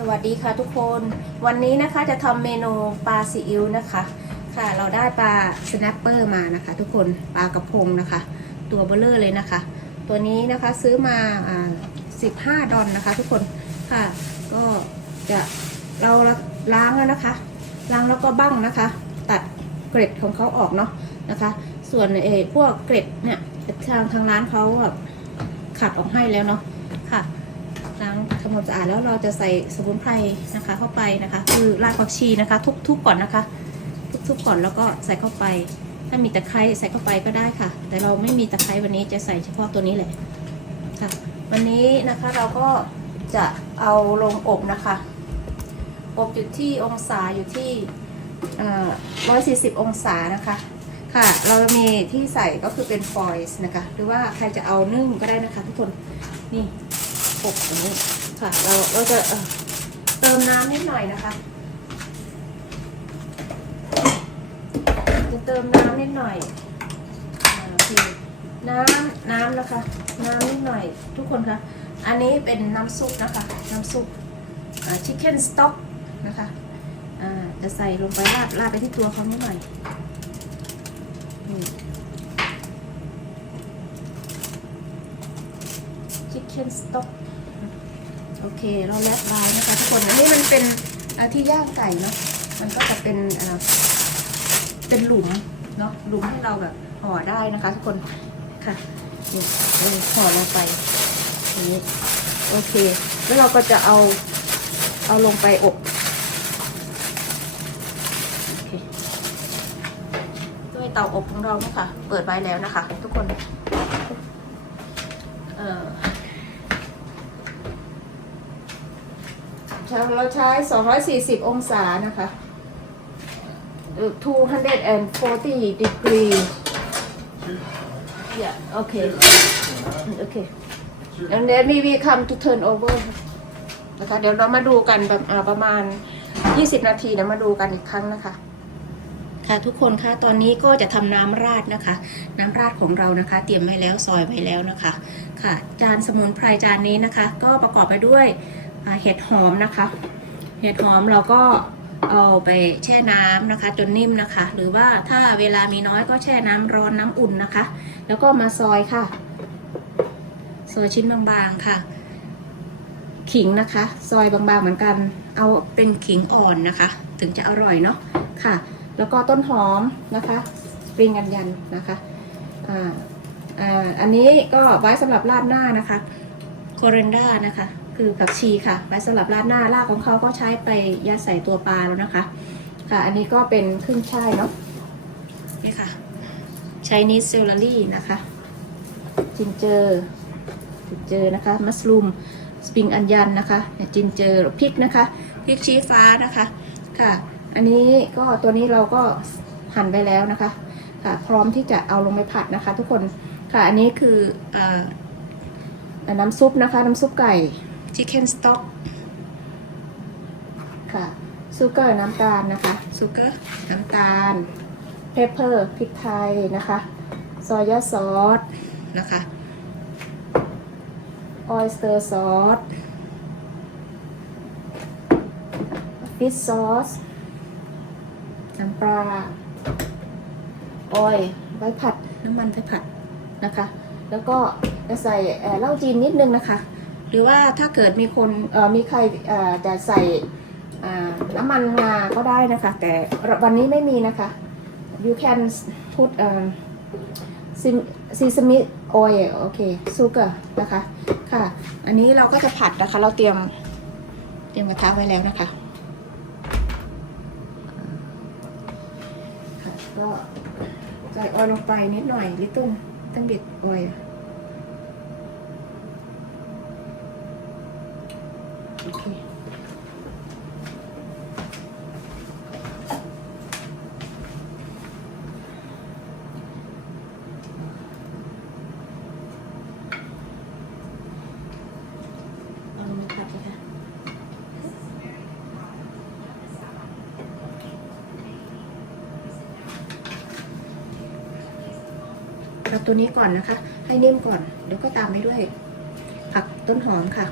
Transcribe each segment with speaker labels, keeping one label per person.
Speaker 1: สวัสดีค่ะทุกคนวันนี้นะคะจะทำเมนูปลาซีอิ๊วนะคะ ค่ะเราได้ปลาสแนปเปอร์มานะคะ ทุกคนปลากระพงนะคะ ตัวเบลเลอร์เลยนะคะ ตัวนี้นะคะซื้อมาอ่า15ดอลนะคะ ทุกคนค่ะ ก็จะเราล้างแล้วนะคะ ล้างแล้วก็บั้งนะคะ ตัดเกร็ดของเขาออกเนาะนะคะ ส่วนเอพวกเกร็ดเนี่ยทางทางร้านเขาแบบขัดออกให้แล้วเนาะค่ะ ล้างทำความสะอาดแล้วเราจะใส่สมุนไพรนะคะเข้าไปนะคะ คือรากผักชีนะคะ ทุบๆก่อนนะคะ ทุบๆก่อนแล้วก็ใส่เข้าไป ถ้ามีตะไคร้ใส่เข้าไปก็ได้ค่ะ แต่เราไม่มีตะไคร้วันนี้จะใส่เฉพาะตัวนี้แหละค่ะ วันนี้นะคะเราก็จะเอาลงอบนะคะ อบอยู่ที่องศาอยู่ที่ร้อยสี่สิบองศานะคะ ค่ะ เรามีที่ใส่ก็คือเป็นฟอยส์นะคะ หรือว่าใครจะเอานึ่งก็ได้นะคะทุกคน นี่ อบอย่างนี้ค่ะ เราเราจะเเติมน้ำนิดหน่อยนะคะจะเติมน้ำนิดหน่อยโอเคน้ำน้ำนะคะ น้ำนิดหน่อยทุกคนคะอันนี้เป็นน้ำซุปนะคะ น้ำซุปชิคเก้นสต๊อกนะคะจะใส่ลงไปราดราดไปที่ตัวเขานิดหน่อยชิคเก้นสต๊อก โอเค เราแลกไว้นะคะทุกคนอันนี้มันเป็นที่ย่างไก่เนาะมันก็จะเป็นเป็นหลุมเนาะหลุมให้เราแบบห่อได้นะคะทุกคนค่ะนี่ห่อลงไปนี้โอเค แล้วเราก็จะเอาเอาลงไปอบด้วยเตาอบของเราเนี่ยค่ะ เปิดไว้แล้วนะคะ ทุกคนเออ เราใช้ 240 องศานะคะ 240 degree yeah okay okay and then we will come to turn over นะคะ เดี๋ยวเรามาดูกันแบบประมาณ 20 นาทีเนะมาดูกันอีกครั้งนะคะค่ะทุกคนคะตอนนี้ก็จะทำน้ำราดนะคะ น้ำราดของเรานะคะ เตรียมไว้แล้วซอยไว้แล้วนะคะ ค่ะ จานสมุนไพรจานนี้นะคะ ก็ประกอบไปด้วย เห็ดหอมนะคะ เห็ดหอมเราก็เอาไปแช่น้ำนะคะ จนนิ่มนะคะ หรือว่าถ้าเวลามีน้อยก็แช่น้ำร้อนน้ำอุ่นนะคะ แล้วก็มาซอยค่ะ ซอยชิ้นบางๆค่ะ ขิงนะคะ ซอยบางๆเหมือนกัน เอาเป็นขิงอ่อนนะคะ ถึงจะอร่อยเนาะค่ะ แล้วก็ต้นหอมนะคะสปริงกันยันนะคะอ่าอ่าอันนี้ก็ไว้สำหรับราดหน้านะคะโคเรนด้านะคะ คือผักชีค่ะไว้สำหรับราดหน้ารากของเขาก็ใช้ไปยัดใส่ตัวปลาแล้วนะคะ ค่ะ อันนี้ก็เป็นขึ้นช่ายเนาะนี่ค่ะชนี e เซลลารี่นะคะจินเจอร์จินเจอร์นะคะมัสลูมสปริงอันยันนะคะจินเจอร์พริกนะคะพริกชี้ฟ้านะคะค่ะ อันนี้ก็ตัวนี้เราก็หั่นไปแล้วนะคะค่ะพร้อมที่จะเอาลงไปผัดนะคะ ทุกคนค่ะอันนี้คืออ่าอ่าน้ำซุปนะคะ น้ำซุปไก่ chicken stock ค่ะซูเกอร์น้ำตาลนะคะซูเกอร์น้ำตาลเพปเปอร์พริกไทยนะคะซอยาซอสนะคะออยสเตอร์ซอสฟิชซอสน้ำปลาออยล์ไว้ผัดน้ำมันไว้ผัดนะคะ แล้วก็จะใส่เอ่อเหล้าจีนนิดนึงนะคะ หรือว่าถ้าเกิดมีคนมีใครเอ่อจะใส่น้ำมันงาก็ได้นะคะ แต่วันนี้ไม่มีนะคะ you can put sesame oil โอเค sugar นะคะค่ะ อันนี้เราก็จะผัดนะคะ เราเตรียมเตรียมกระทะไว้แล้วนะคะก็ใส่ออยลงไปนิดหน่อยลิตติ้ลตั้งบิดออยล์โอเค เอาลงมาผัดเลยค่ะ เอาตัวนี้ก่อนนะคะ ให้นิ่มก่อนเดี๋ยวก็ตามไปด้วยผักต้นหอมค่ะ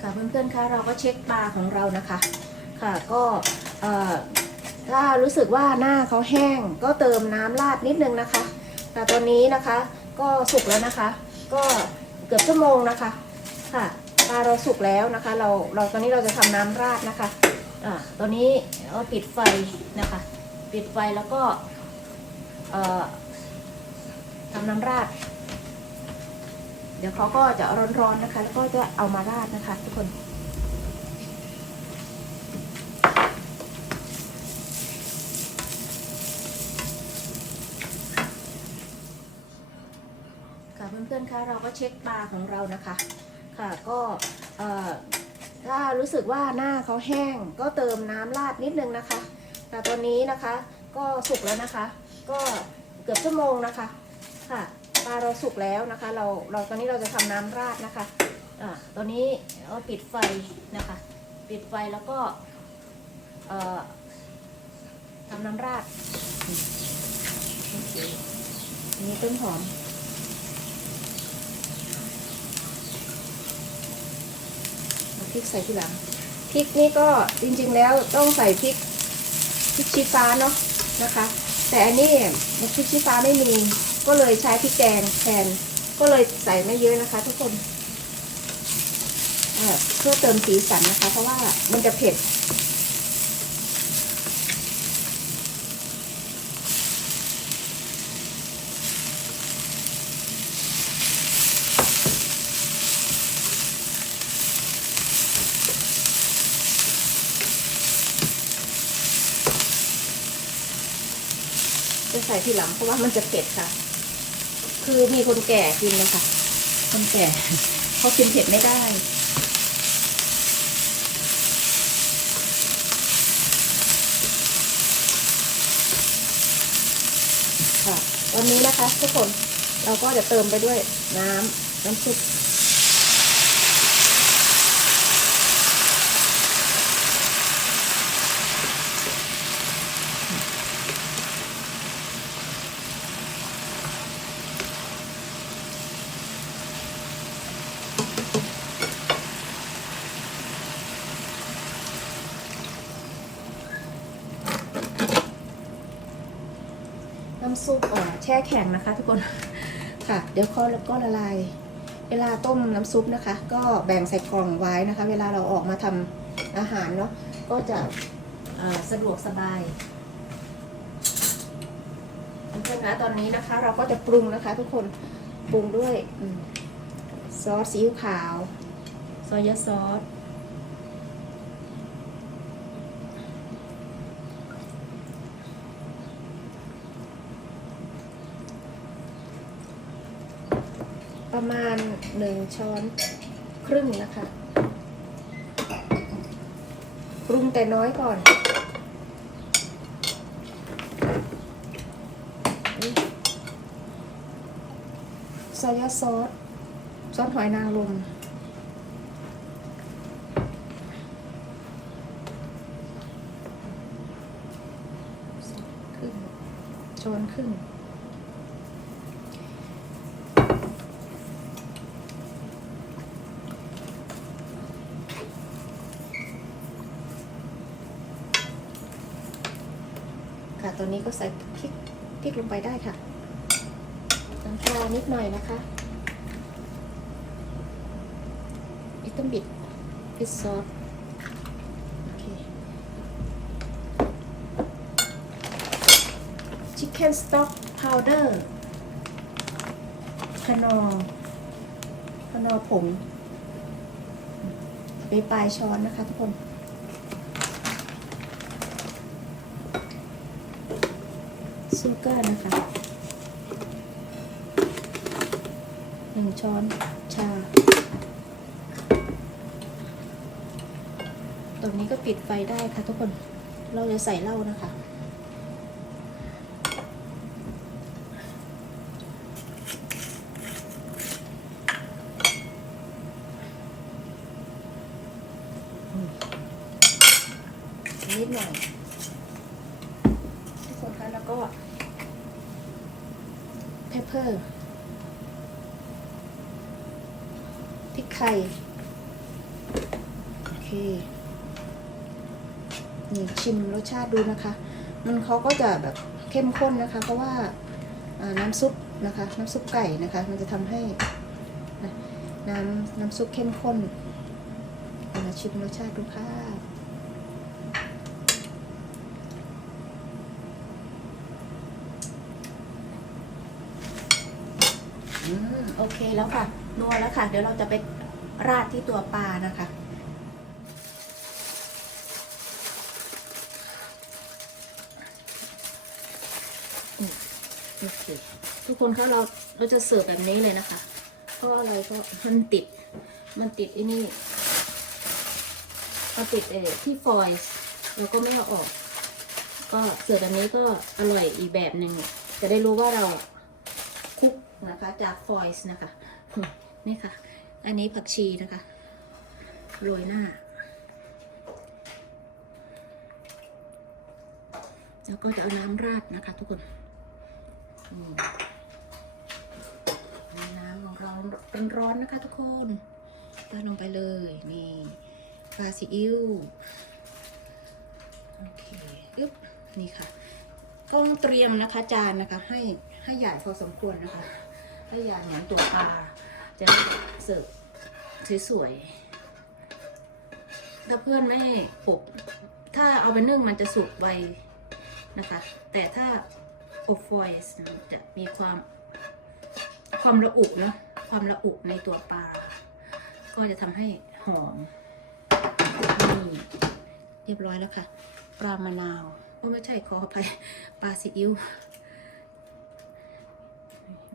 Speaker 1: ค่ะเพื่อนๆคะเราก็เช็คปลาของเรานะคะ ค่ะก็ถ้ารู้สึกว่าหน้าเขาแห้งก็เติมน้ำราดนิดนึงนะคะ แต่ตอนนี้นะคะก็สุกแล้วนะคะ ก็เกือบชั่วโมงนะคะค่ะปลาเราสุกแล้วนะคะ เราเราตอนนี้เราจะทำน้ำราดนะคะอ่าตอนนี้เราปิดไฟนะคะ ปิดไฟแล้วก็ทำน้ำราด เดี๋ยวเขาก็จะร้อนๆนะคะ แล้วก็จะเอามาราดนะคะทุกคนค่ะเพื่อนๆ คะเราก็เช็คปลาของเรานะคะ ค่ะก็ถ้ารู้สึกว่าหน้าเขาแห้งก็เติมน้ำราดนิดนึงนะคะ แต่ตอนนี้นะคะก็สุกแล้วนะคะ ก็เกือบชั่วโมงนะคะค่ะปลาเราสุกแล้วนะคะ เราเราตอนนี้เราจะทำน้ำราดนะคะอ่าตอนนี้เราปิดไฟนะคะ ปิดไฟแล้วก็เอ่อทำน้ำราดโอเคอันนี้ต้นหอมพริกใส่ทีหลังพริกนี่ก็จริงๆแล้วต้องใส่พริก ริกชี้ฟ้าเนาะนะคะ แต่อันนี้พริกชี้ฟ้าไม่มี ก็เลยใช้พริกแกงแทน ก็เลยใส่ไม่เยอะนะคะ ทุกคนเพื่อเติมสีสันนะคะ เพราะว่ามันจะเผ็ด ส่ทีหลังเพราะว่ามันจะเผ็ดค่ะ คือมีคนแก่กินนะคะคนแก่เขากินเผ็ดไม่ได้ค่ะวันนี้นะคะทุกคนเราก็จะเติมไปด้วยน้ำน้ำซุป ซุปเอ่อแช่แข็งนะคะ ทุกคนค่ะ เดี๋ยวเขาแล้วก็ละลาย เวลาต้มน้ำซุปนะคะ ก็แบ่งใส่กล่องไว้นะคะ เวลาเราออกมาทำอาหารเนาะก็จะสะดวกสบายเพื่อนๆนะตอนนี้นะคะ เราก็จะปรุงนะคะ ทุกคนปรุงด้วยอซอสซีอิ๊วขาว ซอยซอส ประมาณหนึ่งช้อนครึ่งนะคะปรุงแต่น้อยก่อนซอยซอสซอสหอยนางรมครึ่งช้อนครึ่ง ตัวนี้ก็ใส่พริกพริกลงไปได้ค่ะน้ำปลานิดหน่อยนะคะอิตาบิดพิซซอสโอเค chicken stock powder คนอร์คนอร์ผงไปปลายช้อนนะคะทุกคน ซูเกอร์นะคะหนึ่งช้อนชา ตรงนี้ก็ปิดไฟได้ค่ะทุกคน เราจะใส่เหล้านะคะ นิดหน่อยทุกคนคะแล้วก็ เพปเปอร์พริกไทยโอเค นี่ชิมรสชาติดูนะคะ มันเขาก็จะแบบเข้มข้นนะคะ เพราะว่าน้ำซุปนะคะ น้ำซุปไก่นะคะ มันจะทำให้น้ำน้ำซุปเข้มข้นมาชิมรสชาติดูค่ะอืม โอเคแล้วค่ะ นัวแล้วค่ะ เดี๋ยวเราจะไปราดที่ตัวปลานะคะโอเคทุกคนคะเราเราจะเสิร์ฟแบบนี้เลยนะคะ เพราะอะไรก็มันติด มันติดไอ้นี่มันติดเออที่ฟอยล์เราก็ไม่เอาออก ก็เสิร์ฟแบบนี้ก็อร่อยอีกแบบหนึ่งจะได้รู้ว่าเราคุก นะคะ จากฟอยล์นะคะ นี่ค่ะ อันนี้ผักชีนะคะ โรยหน้า แล้วก็จะเอาน้ำราดนะคะทุกคนน้ำของเราร้อนๆนะคะทุกคนราดลงไปเลย นี่ปลาซีอิ๊วโอเคอึ๊บนี่ค่ะ ต้องเตรียมนะคะจานนะคะให้ให้ใหญ่พอสมควรนะคะ ให้ใหญ่เหมือนตัวปลาจะเสิร์ฟสวยๆถ้าเพื่อนไม่ให้อบ ถ้าเอาไปนึ่งมันจะสุกไวนะคะ แต่ถ้าอบฟอยล์จะมีความความระอุเนาะความระอุในตัวปลา ก็จะทำให้หอมนี่เรียบร้อยแล้วค่ะ ปลามะนาวโอ้ไม่ใช่ขออภัยปลาซีอิ๊ว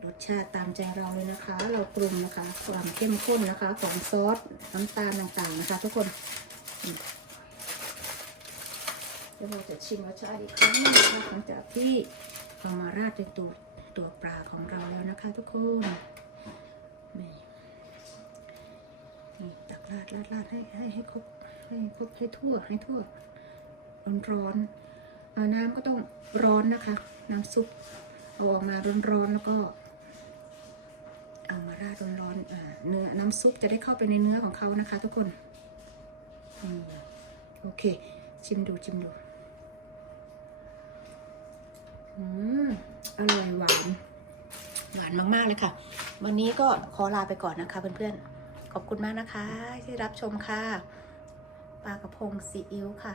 Speaker 1: รสชาติตามใจเราเลยนะคะ เราปรุงนะคะ ความเข้มข้นนะคะ ของซอสน้ำตาลต่างๆนะคะ ทุกคนเดี๋ยวเราจะชิมรสชาติอีกครั้งนะคะหลังจากที่เอามาราดในตัวตัวปลาของเราแล้วนะคะ ทุกคนนี่นี่ตักราดราดราดให้ให้ให้ครบให้ครบให้ทั่วให้ทั่วร้อนร้อนๆน้ำก็ต้องร้อนนะคะ น้ำซุปเอาออกมาร้อนร้อนๆแล้วก็ เอามาราดร้อนๆเนื้อน้ำซุปจะได้เข้าไปในเนื้อของเขานะคะ ทุกคนอโอเค ชิมดูชิมดูอืมอร่อยหวาน หวานมากๆเลยค่ะ วันนี้ก็ขอลาไปก่อนนะคะเพื่อนๆ ขอบคุณมากนะคะ ที่รับชมค่ะปลากระพงซีอิ๊วค่ะ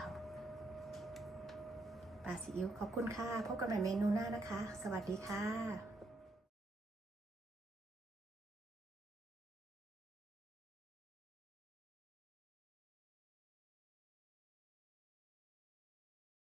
Speaker 1: ปลาซีอิ๊วขอบคุณค่ะ พบกันใหม่เมนูหน้านะคะ สวัสดีค่ะ